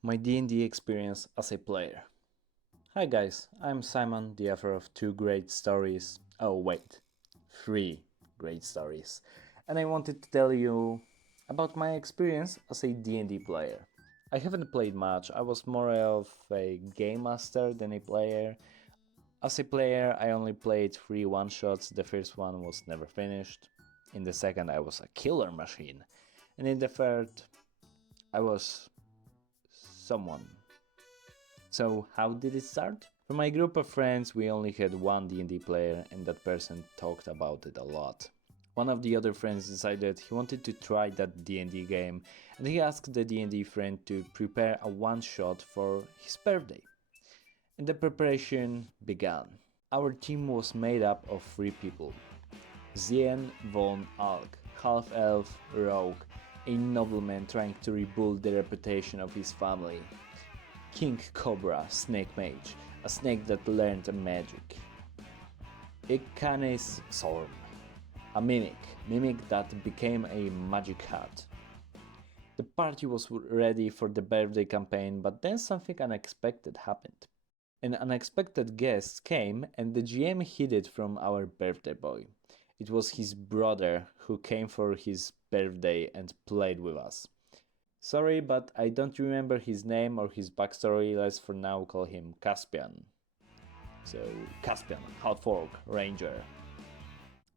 My D&D experience as a player. Hi guys, I'm Simon, the author of two great stories. Oh wait, three great stories. And I wanted to tell you about my experience as a D&D player. I haven't played much, I was more of a game master than a player. As a player, I only played 3 one-shots, the first one was never finished. In the second, I was a killer machine. And in the third, I was someone. So how did it start? For my group of friends, we only had one D&D player and that person talked about it a lot. One of the other friends decided he wanted to try that D&D game and he asked the D&D friend to prepare a one-shot for his birthday. And the preparation began. Our team was made up of 3 people. Zien von Alk, half-elf, rogue, a nobleman trying to rebuild the reputation of his family. King Cobra, Snake Mage, a snake that learned magic. A Canis Sorm, a mimic that became a magic hat. The party was ready for the birthday campaign, but then something unexpected happened. An unexpected guest came and the GM hid it from our birthday boy. It was his brother who came for his birthday and played with us. Sorry, but I don't remember his name or his backstory, let's for now call him Caspian. So, Caspian, half-orc, ranger.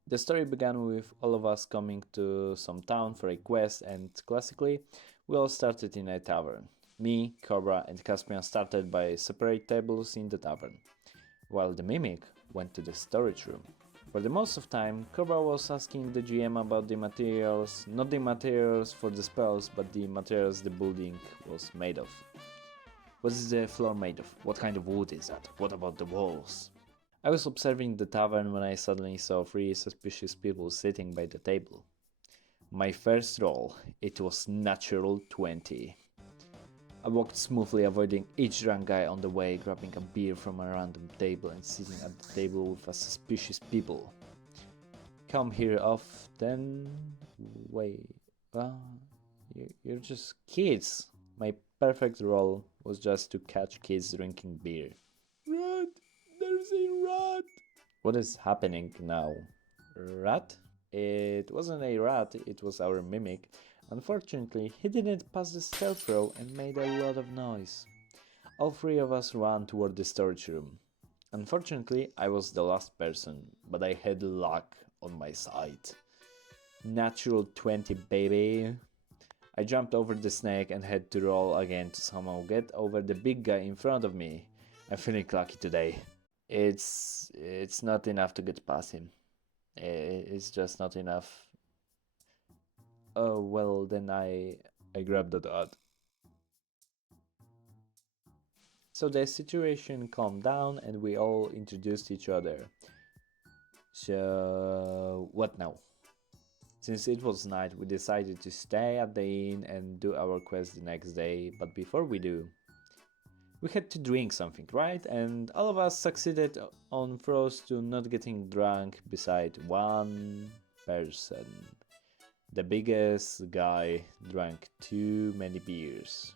The story began with all of us coming to some town for a quest and classically, we all started in a tavern. Me, Cobra and Caspian started by separate tables in the tavern, while the mimic went to the storage room. For the most of time, Cobra was asking the GM about the materials, not the materials for the spells, but the materials the building was made of. What is the floor made of? What kind of wood is that? What about the walls? I was observing the tavern when I suddenly saw 3 suspicious people sitting by the table. My first roll, it was natural 20. I walked smoothly, avoiding each drunk guy on the way, grabbing a beer from a random table and sitting at the table with a suspicious people. Come here often. Wait, you're just kids. My perfect role was just to catch kids drinking beer. Rat! There's a rat! What is happening now? Rat? It wasn't a rat, it was our mimic. Unfortunately, he didn't pass the stealth roll and made a lot of noise. All 3 of us ran toward the storage room. Unfortunately, I was the last person, but I had luck on my side. Natural 20, baby. I jumped over the snake and had to roll again to somehow get over the big guy in front of me. I'm feeling lucky today. It's not enough to get past him. It's just not enough. Oh well, then I grabbed the dot. So the situation calmed down and we all introduced each other. So what now? Since it was night, we decided to stay at the inn and do our quest the next day, but before we do, we had to drink something, right? And all of us succeeded on throws to not getting drunk beside one person. The biggest guy drank too many beers.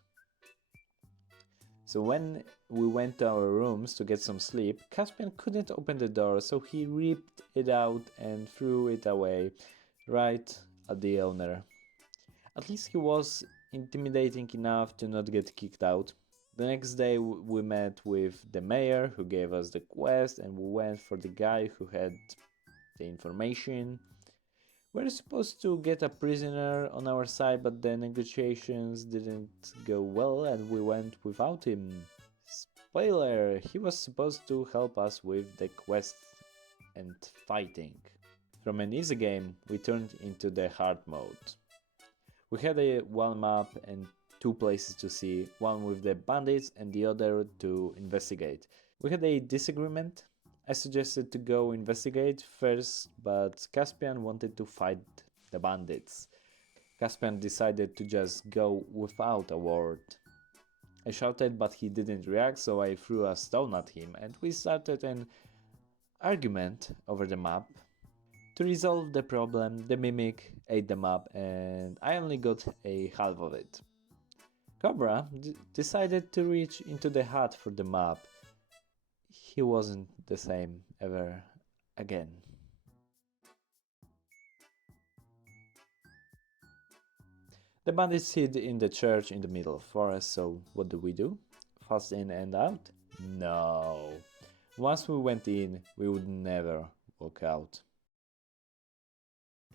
So when we went to our rooms to get some sleep, Caspian couldn't open the door, so he ripped it out and threw it away, right at the owner. At least he was intimidating enough to not get kicked out. The next day we met with the mayor who gave us the quest and we went for the guy who had the information. We were supposed to get a prisoner on our side, but the negotiations didn't go well and we went without him. Spoiler, he was supposed to help us with the quest and fighting. From an easy game, we turned into the hard mode. We had one map and 2 places to see, one with the bandits and the other to investigate. We had a disagreement. I suggested to go investigate first, but Caspian wanted to fight the bandits. Caspian decided to just go without a word. I shouted, but he didn't react, so I threw a stone at him and we started an argument over the map. To resolve the problem, the mimic ate the map and I only got a half of it. Cobra decided to reach into the hat for the map. He wasn't the same ever again. The bandits hid in the church in the middle of forest, so what do? Fast in and out? No. Once we went in, we would never walk out.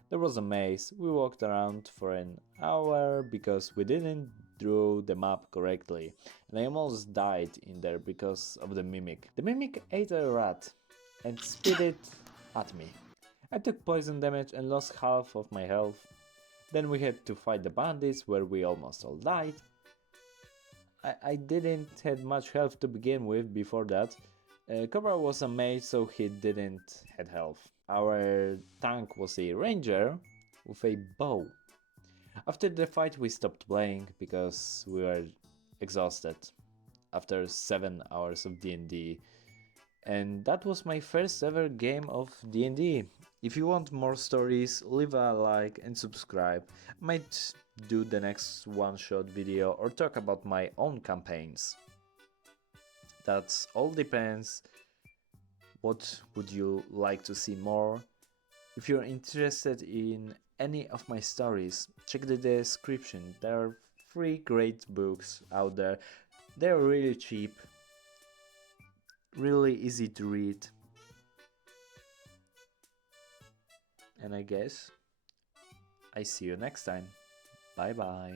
There was a maze. We walked around for an hour because we didn't draw the map correctly, and I almost died in there because of the mimic. The mimic ate a rat and spit it at me. I took poison damage and lost half of my health. Then we had to fight the bandits where we almost all died. I didn't have much health to begin with before that. Cobra was a mage, so he didn't have health. Our tank was a ranger with a bow. After the fight we stopped playing because we were exhausted after 7 hours of DND. And that was my first ever game of DND. If you want more stories, leave a like and subscribe. I might do the next one-shot video or talk about my own campaigns. That all depends. What would you like to see more? If you're interested in any of my stories, check the description. There are 3 great books out there. They're really cheap, really easy to read. And I guess I see you next time. Bye bye.